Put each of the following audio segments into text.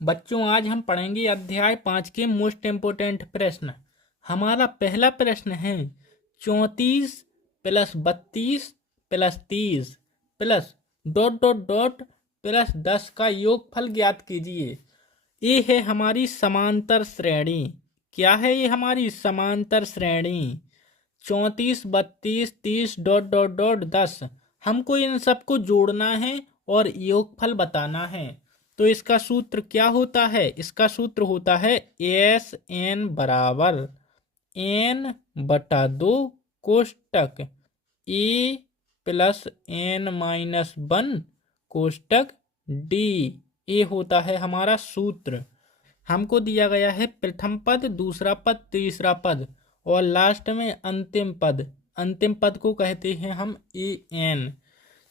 बच्चों आज हम पढ़ेंगे अध्याय 5 के मोस्ट इम्पोर्टेंट प्रश्न। हमारा पहला प्रश्न है 34 plus 32 plus 30 plus dot dot dot plus 10 का योगफल ज्ञात कीजिए। ये है हमारी समांतर श्रेणी। क्या है ये हमारी समांतर श्रेणी? 34 32 30 डॉट डॉट डॉट 10। हमको इन सबको जोड़ना है और योगफल बताना है। तो इसका सूत्र क्या होता है? इसका सूत्र होता है एस एन बराबर एन बटा 2 कोष्टक ए प्लस एन माइनस 1 कोष्टक डी। ये होता है हमारा सूत्र। हमको दिया गया है प्रथम पद, दूसरा पद, तीसरा पद और लास्ट में अंतिम पद। अंतिम पद को कहते हैं हम ए एन।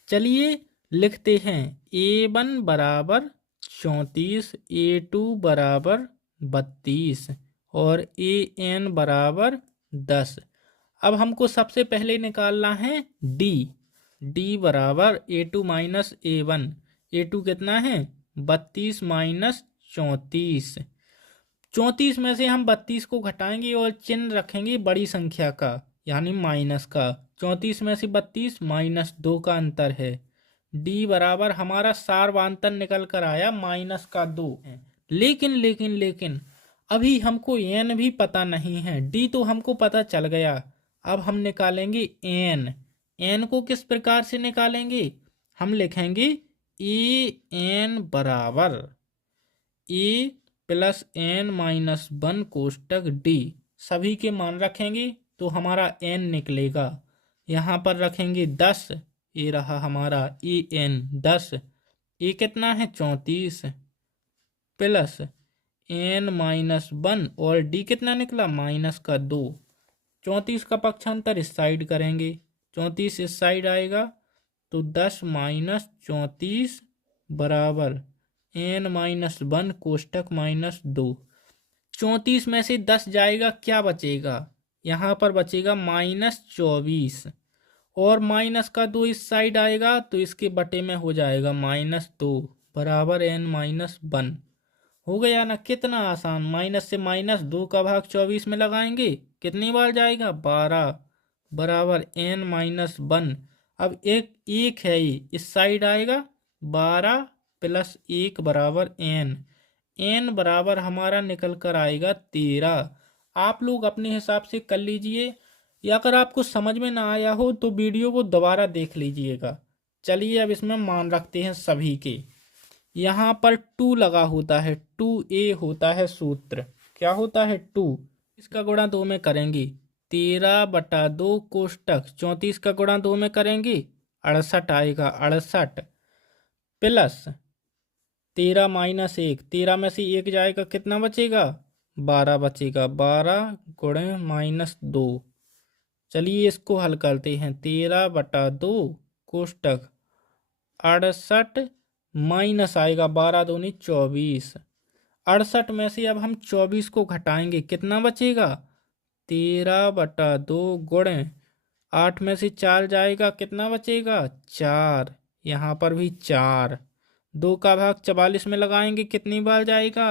चलिए लिखते हैं ए वन बराबर 34, ए टू बराबर 32 और ए एन बराबर 10। अब हमको सबसे पहले निकालना है डी। डी बराबर A two minus A one. A two कितना है? 32 माइनस 34। 34 में से हम 32 को घटाएंगे और चिन्ह रखेंगे बड़ी संख्या का, यानी माइनस का। 34 में से 32 माइनस 2 का अंतर है। डी बराबर हमारा सार्वधातुक निकल कर आया माइनस का 2। लेकिन लेकिन लेकिन अभी हमको एन भी पता नहीं है। डी तो हमको पता चल गया। अब हम निकालेंगे एन। एन को किस प्रकार से निकालेंगे? हम लिखेंगे ए एन बराबर A plus N minus 1 कोष्टक D. सभी के मान रखेंगे तो हमारा एन निकलेगा। यहाँ पर रखेंगे 10। ये रहा हमारा ए एन 10। ए कितना है? 34 प्लस एन माइनस 1 और डी कितना निकला? माइनस का 2। 34 का पक्षांतर इस साइड करेंगे, 34 इस साइड आएगा तो 10 माइनस 34 बराबर एन माइनस 1 कोष्टक माइनस 2। 34 में से 10 जाएगा, क्या बचेगा? यहाँ पर बचेगा माइनस 24 और माइनस का 2 इस साइड आएगा तो इसके बटे में हो जाएगा माइनस 2 बराबर एन माइनस 1। हो गया ना? कितना आसान। माइनस से माइनस 2 का भाग 24 में लगाएंगे, कितनी बार जाएगा? 12 बराबर एन माइनस 1। अब एक है ये इस साइड आएगा, 12 प्लस 1 बराबर एन। एन बराबर हमारा निकल कर आएगा 13। आप लोग अपने हिसाब से कर लीजिए, या अगर आपको समझ में ना आया हो तो वीडियो को दोबारा देख लीजिएगा। चलिए अब इसमें मान रखते हैं सभी के। यहाँ पर 2 लगा होता है, 2a होता है सूत्र। क्या होता है? 2। इसका गुणा 2 में करेंगे 13 बटा 2 कोष्टक 34 का गुणा 2 में करेंगे 68 आएगा। 68 प्लस 13 माइनस 1, 13 में से 1 जाएगा, कितना बचेगा? 12 बचेगा। 12 गुणे माइनस 2। चलिए इसको हल करते हैं। 13 बटा 2 कोष्टक 68 माइनस आएगा 12 दूनी 24। 68 में से अब हम 24 को घटाएंगे, कितना बचेगा? 13 बटा 2 गुणे 8 में से 4 जाएगा, कितना बचेगा? 4। यहाँ पर भी 4। 2 का भाग 44 में लगाएंगे, कितनी बार जाएगा?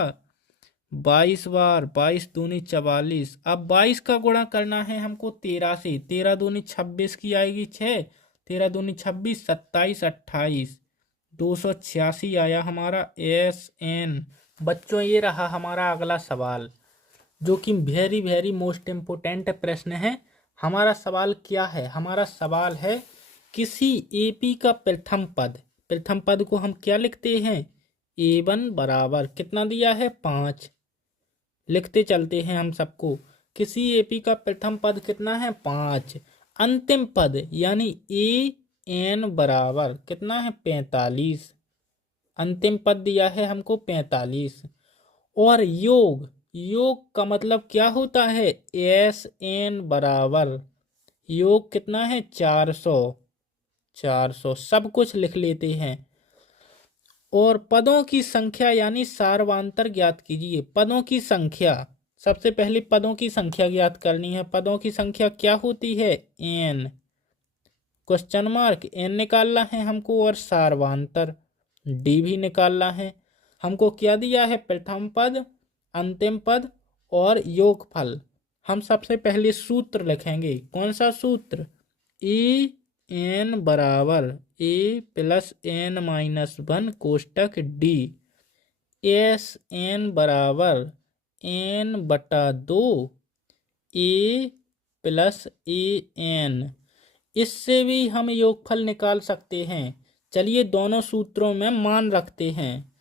22 बार। 22 दूनी 44। अब 22 का गुणा करना है हमको 13 से। 13 दूनी 26 की आएगी 6। 13 दूनी 26, 27, 28, 286 आया हमारा एस एन। बच्चों ये रहा हमारा अगला सवाल, जो कि वेरी वेरी मोस्ट इम्पोर्टेंट प्रश्न है। हमारा सवाल क्या है? हमारा सवाल है किसी एपी का प्रथम पद। प्रथम पद को हम क्या लिखते हैं? ए1 बराबर कितना दिया है? 5। लिखते चलते हैं हम सबको। किसी एपी का प्रथम पद कितना है? 5। अंतिम पद यानी ए एन बराबर कितना है? 45। अंतिम पद दिया है हमको 45। और योग, योग का मतलब क्या होता है? एस एन बराबर योग कितना है? 400। 400 सब कुछ लिख लेते हैं। और पदों की संख्या यानी सार्वधातुक ज्ञात कीजिए। पदों की संख्या, सबसे पहले पदों की संख्या ज्ञात करनी है। पदों की संख्या क्या होती है? एन। क्वेश्चन मार्क एन निकालना है हमको और सार्वधातुक डी भी निकालना है। हमको क्या दिया है, प्रथम पद, अंतिम पद और योगफल। हम सबसे पहले सूत्र लिखेंगे। कौन सा सूत्र, ए एन बराबर A plus N minus one कोष्टक डी, एस एन बराबर एन बटा दो ए प्लस ए एन। इससे भी हम योगफल निकाल सकते हैं। चलिए दोनों सूत्रों में मान रखते हैं।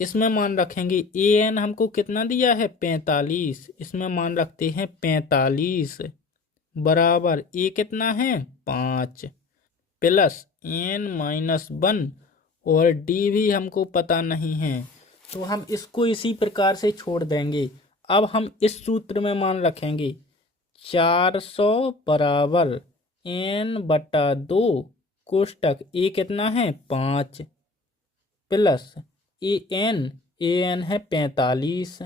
इसमें मान रखेंगे ए एन हमको कितना दिया है, 45। इसमें मान रखते हैं 45 बराबर ए कितना है, 5 प्लस एन माइनस वन, और डी भी हमको पता नहीं है तो हम इसको इसी प्रकार से छोड़ देंगे। अब हम इस सूत्र में मान रखेंगे 400 बराबर एन बटा दो कोष्टक ए कितना है, 5 प्लस ए एन है 45।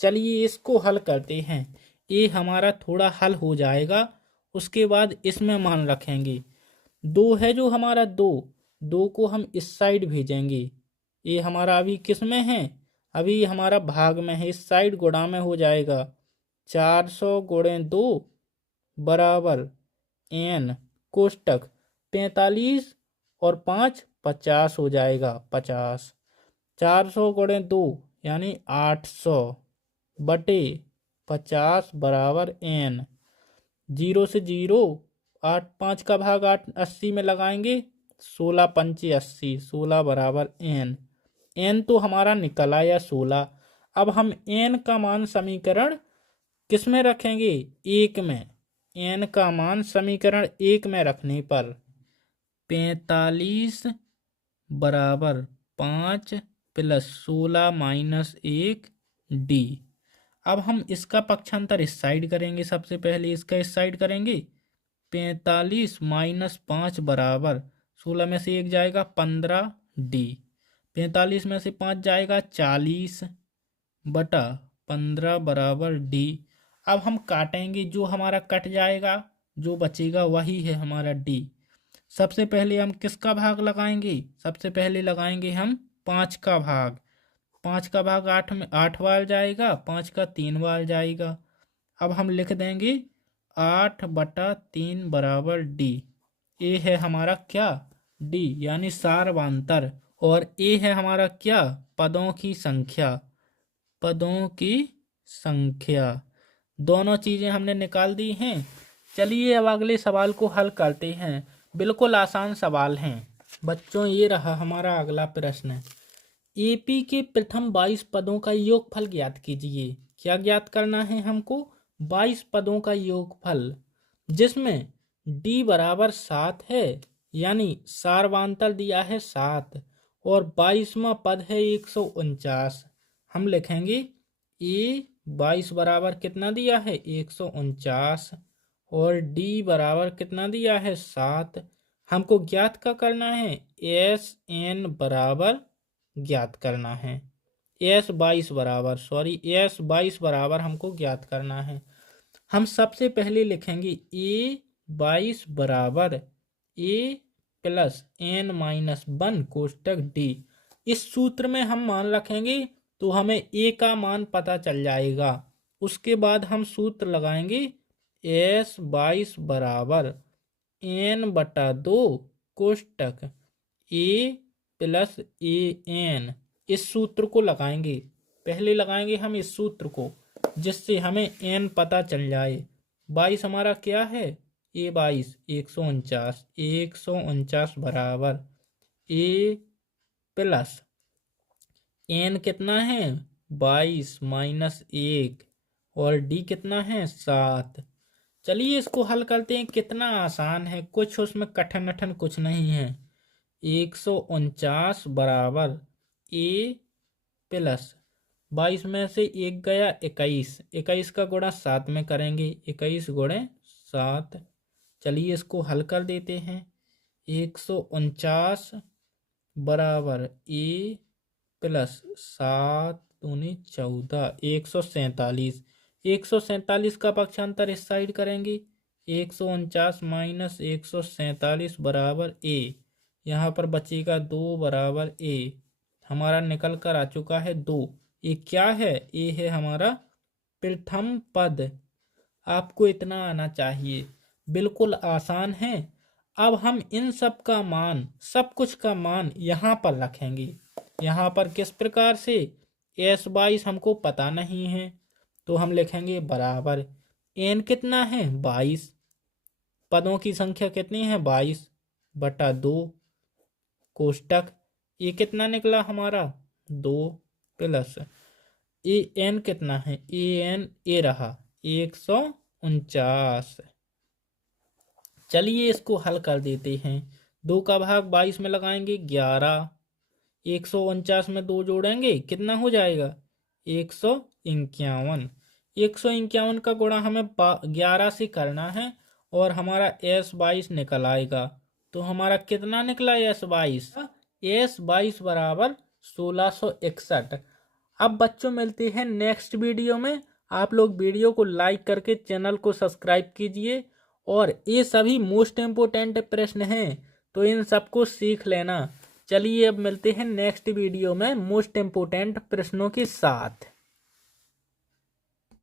चलिए इसको हल करते हैं। ये हमारा थोड़ा हल हो जाएगा, उसके बाद इसमें मान रखेंगे। दो है जो हमारा, दो को हम इस साइड भेजेंगे। ये हमारा अभी किस में है, अभी हमारा भाग में है, इस साइड गुणा में हो जाएगा। 400 गुणे 2 बराबर एन कोष्टक 45 और 5 50 हो जाएगा, 50। 400 गुणे 2 यानी 800 बटे 50 बराबर एन। 0 से 0, 8 5 का भाग 8 80 में लगाएंगे, 16 पंचे 80, 16 बराबर एन। एन तो हमारा निकल आया 16। अब हम एन का मान समीकरण किस में रखेंगे, 1 में। एन का मान समीकरण 1 में रखने पर 45 बराबर 5 प्लस 16 माइनस 1 डी। अब हम इसका पक्षांतर इस साइड करेंगे। सबसे पहले इसका इस साइड करेंगे। 45 माइनस 5 बराबर 16 में से 1 जाएगा 15 डी। 45 में से 5 जाएगा 40 बटा 15 बराबर डी। अब हम काटेंगे, जो हमारा कट जाएगा, जो बचेगा वही है हमारा डी। सबसे पहले हम किसका भाग लगाएंगे, सबसे पहले लगाएंगे हम 5 का भाग। 5 का भाग 8 में 8 बार जाएगा, 5 का 3 बार जाएगा। अब हम लिख देंगे 8 बटा 3 बराबर डी। ए है हमारा क्या, डी यानी सारवांतर, और ए है हमारा क्या, पदों की संख्या, पदों की संख्या। दोनों चीजें हमने निकाल दी हैं। चलिए अब अगले सवाल को हल करते हैं। बिल्कुल आसान सवाल हैं बच्चों। ये रहा हमारा अगला प्रश्न। एपी के प्रथम 22 पदों का योगफल ज्ञात कीजिए। क्या ज्ञात करना है हमको, 22 पदों का योगफल, जिसमें डी बराबर 7 है, यानी सारवांतर दिया है 7, और 22वां पद है 149। हम लिखेंगे ए 22 बराबर कितना दिया है, 149, और डी बराबर कितना दिया है, 7। हमको ज्ञात का करना है, एस एन बराबर ज्ञात करना है। एस 22 बराबर हमको ज्ञात करना है। हम सबसे पहले लिखेंगे ए 22 बराबर A plus N minus one कोष्टक डी। इस सूत्र में हम मान रखेंगे तो हमें ए का मान पता चल जाएगा। उसके बाद हम सूत्र लगाएंगे एस 22 बराबर एन बटा 2 कोष्टक ए प्लस ए एन। इस सूत्र को लगाएंगे, पहले लगाएंगे हम इस सूत्र को, जिससे हमें एन पता चल जाए। 22 हमारा क्या है, ए 22 149 बराबर ए प्लस एन कितना है 22 माइनस 1, और डी कितना है 7। चलिए इसको हल करते हैं। कितना आसान है, कुछ उसमें कठिन कुछ नहीं है। 149 बराबर ए प्लस 22 में से 1 गया 21, 21 का गुणा 7 में करेंगे, 21 गुणे 7। चलिए इसको हल कर देते हैं। 149 बराबर ए प्लस 7 दूनी 14, 147। 147 का पक्षांतर इस साइड करेंगे। 149 माइनस 147 बराबर ए, यहाँ पर बचेगा 2 बराबर ए। हमारा निकल कर आ चुका है 2। ये क्या है? ये है हमारा प्रथम पद। आपको इतना आना चाहिए, बिल्कुल आसान है। अब हम इन सब का मान, सब कुछ का मान यहाँ पर रखेंगे। यहाँ पर किस प्रकार से? S22 हमको पता नहीं है, तो हम लिखेंगे बराबर n कितना है? 22। पदों की संख्या कितनी है? 22 बटा 2 कोष्टक ये कितना निकला हमारा? 2 प्लस ए एन कितना है? ए एन ए रहा 149। चलिए इसको हल कर देते हैं। 2 का भाग 22 में लगाएंगे 11। 149 में 2 जोड़ेंगे कितना हो जाएगा? 151। 151 का गुणा हमें 11 से करना है और हमारा S22 निकल आएगा। तो हमारा कितना निकला? S22 S22 बराबर 1661। अब बच्चों मिलते हैं नेक्स्ट वीडियो में। आप लोग वीडियो को लाइक करके चैनल को सब्सक्राइब कीजिए, और ये सभी मोस्ट इम्पोर्टेंट प्रश्न हैं तो इन सबको सीख लेना। चलिए अब मिलते हैं नेक्स्ट वीडियो में मोस्ट इम्पोर्टेंट प्रश्नों के साथ।